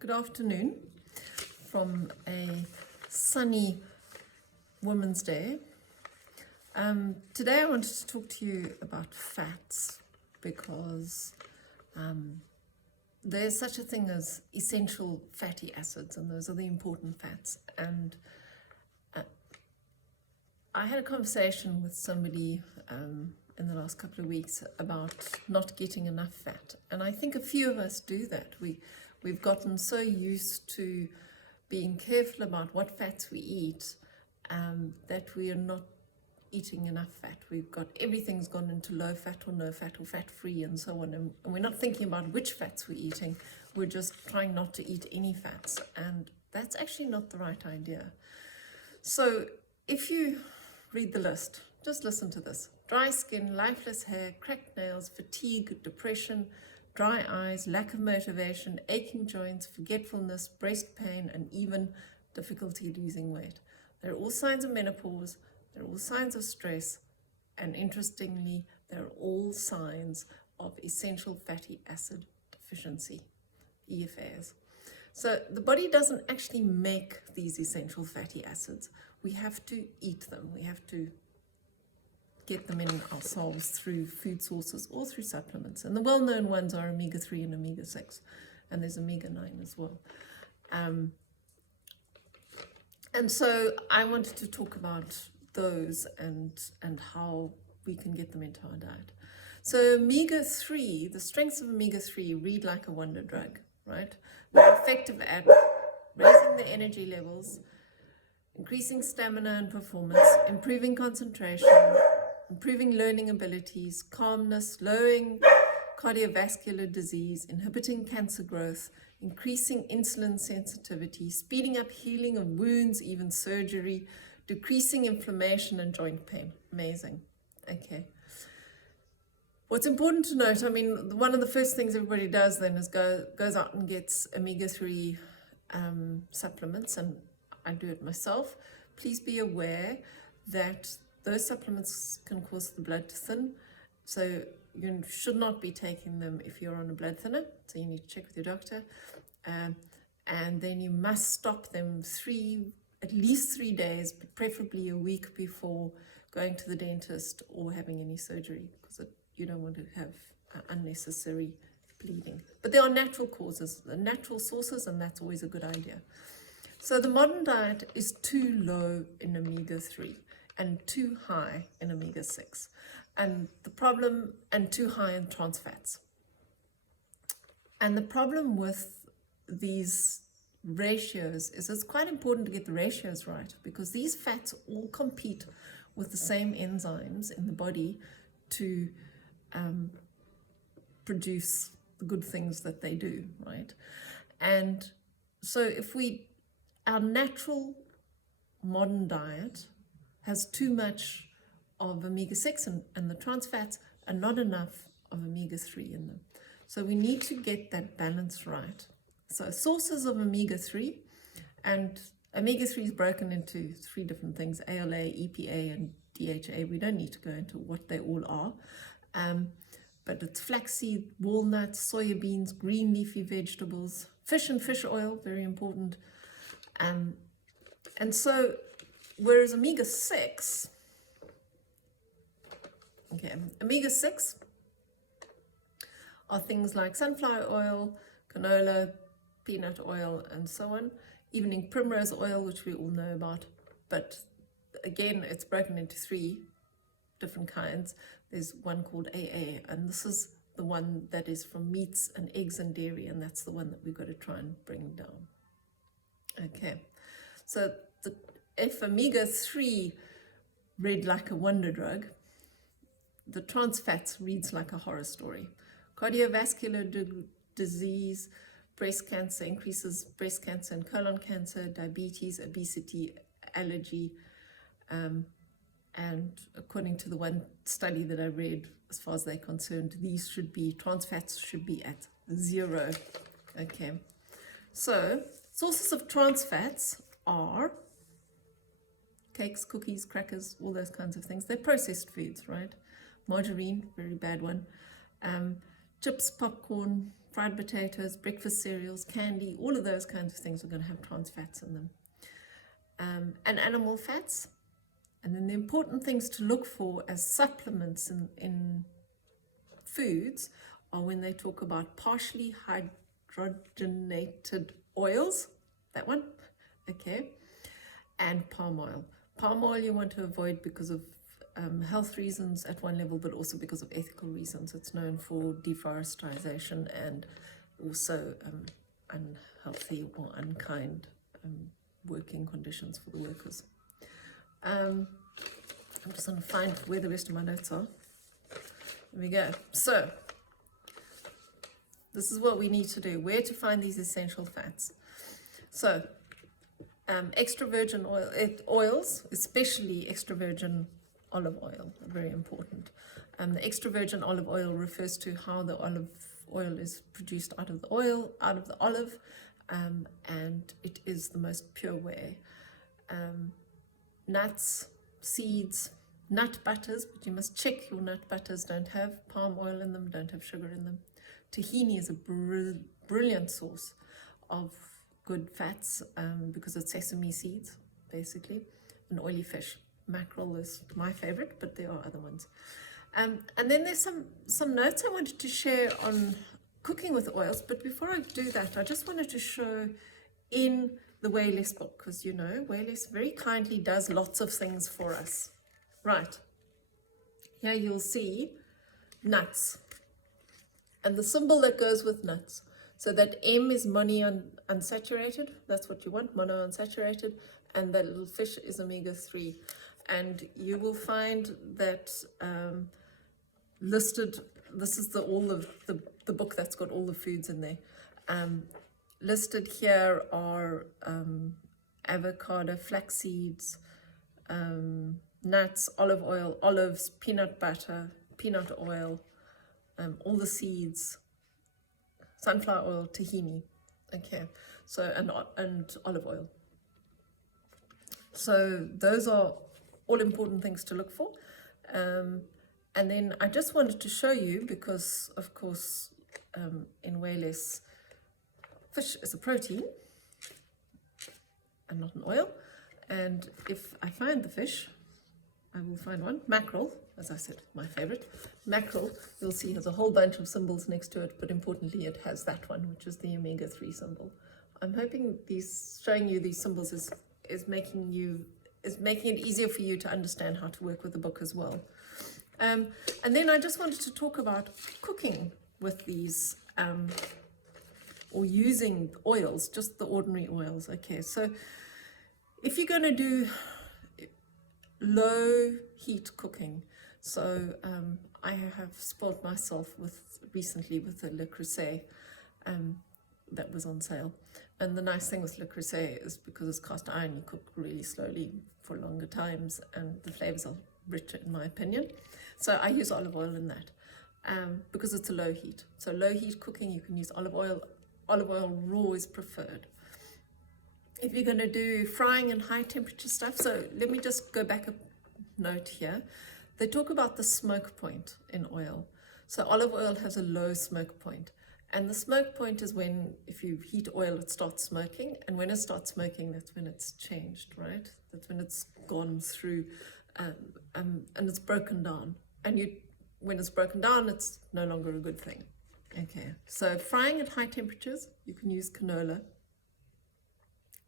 Good afternoon from a sunny Women's Day. Today I wanted to talk to you about fats because there's such a thing as essential fatty acids, and those are the important fats. And I had a conversation with somebody in the last couple of weeks about not getting enough fat, and I think a few of us do that. We've gotten so used to being careful about what fats we eat that we are not eating enough fat. We've got everything's gone into low fat or no fat or fat free and so on, and we're not thinking about which fats we're eating. We're just trying not to eat any fats, and that's actually not the right idea. So if you read the list, just listen to this: dry skin, lifeless hair, cracked nails, fatigue, depression, dry eyes, lack of motivation, aching joints, forgetfulness, breast pain, and even difficulty losing weight. They're all signs of menopause, they're all signs of stress, and interestingly, they're all signs of essential fatty acid deficiency, EFAs. So the body doesn't actually make these essential fatty acids. We have to eat them. We have to get them in ourselves through food sources or through supplements. And the well-known ones are omega-3 and omega-6, and there's omega-9 as well. And so I wanted to talk about those and how we can get them into our diet. So omega-3, the strengths of omega-3 read like a wonder drug, right? They're effective at raising the energy levels, increasing stamina and performance, improving concentration, improving learning abilities, calmness, lowering cardiovascular disease, inhibiting cancer growth, increasing insulin sensitivity, speeding up healing of wounds, even surgery, decreasing inflammation and joint pain. Amazing. Okay. What's important to note, I mean, one of the first things everybody does then is goes out and gets omega-3 supplements, and I do it myself. Please be aware that those supplements can cause the blood to thin, so you should not be taking them if you're on a blood thinner, so you need to check with your doctor. And then you must stop them at least 3 days, but preferably a week before going to the dentist or having any surgery, because you don't want to have unnecessary bleeding. But there are natural causes, natural sources, and that's always a good idea. So the modern diet is too low in omega-3 and too high in omega-6, and too high in trans fats. And the problem with these ratios is it's quite important to get the ratios right, because these fats all compete with the same enzymes in the body to produce the good things that they do, right? And so our natural modern diet has too much of omega-6 and the trans fats, and not enough of omega-3 in them. So we need to get that balance right. So sources of omega-3, and omega-3 is broken into 3 different things: ALA, EPA, and DHA. We don't need to go into what they all are. But it's flaxseed, walnuts, soya beans, green leafy vegetables, fish and fish oil, very important. And so, whereas omega-6 are things like sunflower oil, canola, peanut oil, and so on, evening primrose oil, which we all know about. But again, it's broken into 3 different kinds. There's one called AA, and this is the one that is from meats and eggs and dairy, and that's the one that we've got to try and bring down. Okay, so if omega-3 read like a wonder drug, the trans fats reads like a horror story. Cardiovascular disease, breast cancer, increases breast cancer and colon cancer, diabetes, obesity, allergy, and according to the one study that I read, as far as they're concerned, trans fats should be at 0. Okay, so sources of trans fats are cakes, cookies, crackers, all those kinds of things. They're processed foods, right? Margarine, very bad one. Chips, popcorn, fried potatoes, breakfast cereals, candy, all of those kinds of things are going to have trans fats in them. And animal fats. And then the important things to look for as supplements in foods are when they talk about partially hydrogenated oils, that one, okay, and palm oil. Palm oil you want to avoid because of health reasons at one level, but also because of ethical reasons. It's known for deforestation and also unhealthy or unkind working conditions for the workers. I'm just going to find where the rest of my notes are. There we go. So this is what we need to do, where to find these essential fats. So extra virgin oils, especially extra virgin olive oil, are very important. The extra virgin olive oil refers to how the olive oil is produced out of the olive, and it is the most pure way. Nuts, seeds, nut butters, but you must check your nut butters don't have palm oil in them, don't have sugar in them. Tahini is a brilliant source of good fats because it's sesame seeds, basically, and oily fish. Mackerel is my favorite, but there are other ones. And then there's some notes I wanted to share on cooking with oils, but before I do that, I just wanted to show in the Wayless book, because you know, Wayless very kindly does lots of things for us. Right, here you'll see nuts, and the symbol that goes with nuts. So that M is monounsaturated, that's what you want, monounsaturated, and that little fish is omega-3. And you will find that listed, this is the book that's got all the foods in there. Listed here are avocado, flax seeds, nuts, olive oil, olives, peanut butter, peanut oil, all the seeds, sunflower oil, tahini, okay, so and olive oil. So those are all important things to look for. And then I just wanted to show you, because of course in Wayless, fish is a protein and not an oil. And if I find the fish, I will find one. Mackerel, as I said, my favorite. Mackerel, you'll see, has a whole bunch of symbols next to it, but importantly, it has that one, which is the omega-3 symbol. I'm hoping showing you these symbols is making it easier for you to understand how to work with the book as well. And then I just wanted to talk about cooking with these, or using oils, just the ordinary oils. Okay, so if you're going to do low heat cooking, so I have spoiled myself recently with the Le Creuset that was on sale. And the nice thing with Le Creuset is because it's cast iron, you cook really slowly for longer times, and the flavors are richer in my opinion. So I use olive oil in that because it's a low heat. So low heat cooking, you can use olive oil. Olive oil raw is preferred. If you're going to do frying and high temperature stuff, so let me just go back a note here. They talk about the smoke point in oil. So olive oil has a low smoke point. And the smoke point is when, if you heat oil, it starts smoking. And when it starts smoking, that's when it's changed, right? That's when it's gone through and it's broken down. And when it's broken down, it's no longer a good thing. Okay, so frying at high temperatures, you can use canola.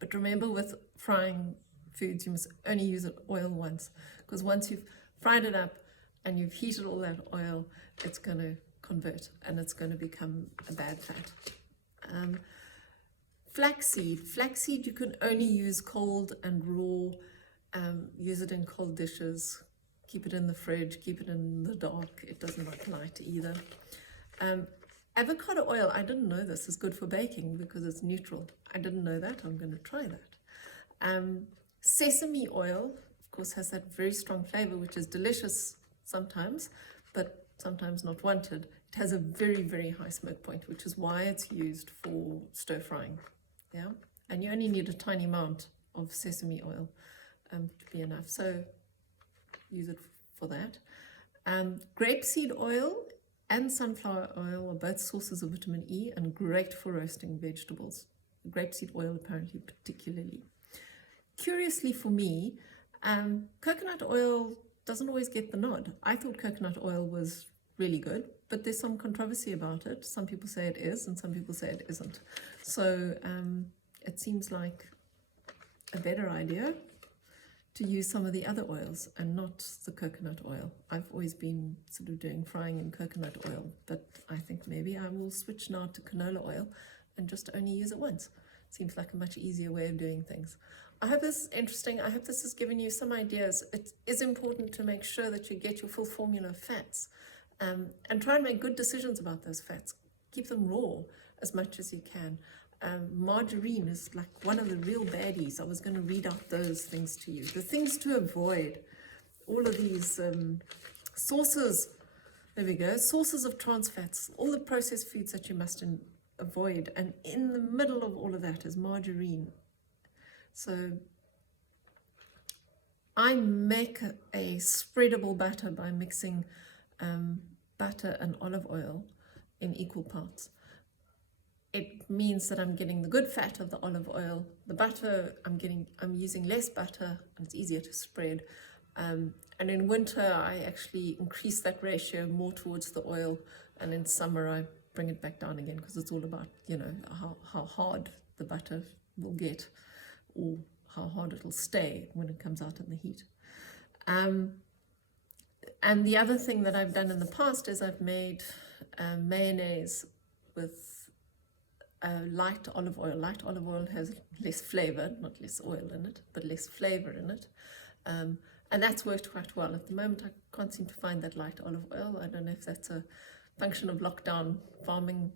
But remember, with frying foods, you must only use oil once, because once you've fried it up and you've heated all that oil, it's going to convert and it's going to become a bad fat. Flaxseed you can only use cold and raw. Use it in cold dishes, keep it in the fridge, keep it in the dark, it doesn't like light either. Avocado oil, I didn't know this is good for baking because it's neutral. I didn't know that. I'm going to try that. Sesame oil, of course, has that very strong flavor, which is delicious sometimes, but sometimes not wanted. It has a very, very high smoke point, which is why it's used for stir frying. Yeah, and you only need a tiny amount of sesame oil to be enough. So use it for that. Grapeseed oil and sunflower oil are both sources of vitamin E and great for roasting vegetables. Grapeseed oil apparently particularly. Curiously for me, coconut oil doesn't always get the nod. I thought coconut oil was really good, but there's some controversy about it. Some people say it is and some people say it isn't. So it seems like a better idea to use some of the other oils and not the coconut oil. I've always been sort of doing frying in coconut oil, but I think maybe I will switch now to canola oil and just only use it once. Seems like a much easier way of doing things. I hope this is interesting. I hope this has given you some ideas. It is important to make sure that you get your full formula of fats, and try and make good decisions about those fats. Keep them raw as much as you can. Margarine is like one of the real baddies. I was going to read out those things to you. The things to avoid. All of these sources, there we go, sources of trans fats, all the processed foods that you must avoid. And in the middle of all of that is margarine. So I make a spreadable batter by mixing butter and olive oil in equal parts. It means that I'm getting the good fat of the olive oil. The butter, I'm using less butter and it's easier to spread. And in winter, I actually increase that ratio more towards the oil. And in summer, I bring it back down again because it's all about, you know, how hard the butter will get or how hard it'll stay when it comes out in the heat. And the other thing that I've done in the past is I've made mayonnaise with light olive oil. Light olive oil has less flavor, not less oil in it, but less flavor in it. And that's worked quite well. At the moment, I can't seem to find that light olive oil. I don't know if that's a function of lockdown farming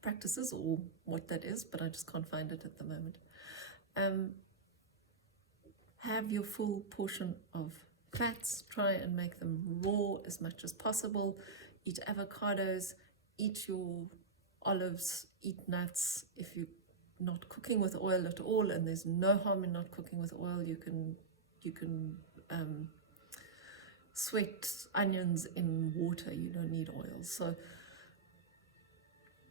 practices or what that is, but I just can't find it at the moment. Have your full portion of fats. Try and make them raw as much as possible. Eat avocados, eat your olives, eat nuts. If you're not cooking with oil at all, and there's no harm in not cooking with oil, you can sweat onions in water. You don't need oil. So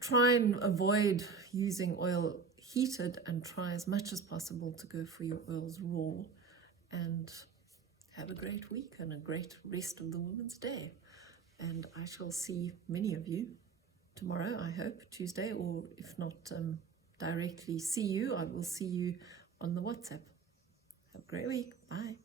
try and avoid using oil heated and try as much as possible to go for your oils raw. And have a great week and a great rest of the Women's Day. And I shall see many of you tomorrow, I hope, Tuesday, or if not directly see you, I will see you on the WhatsApp. Have a great week. Bye.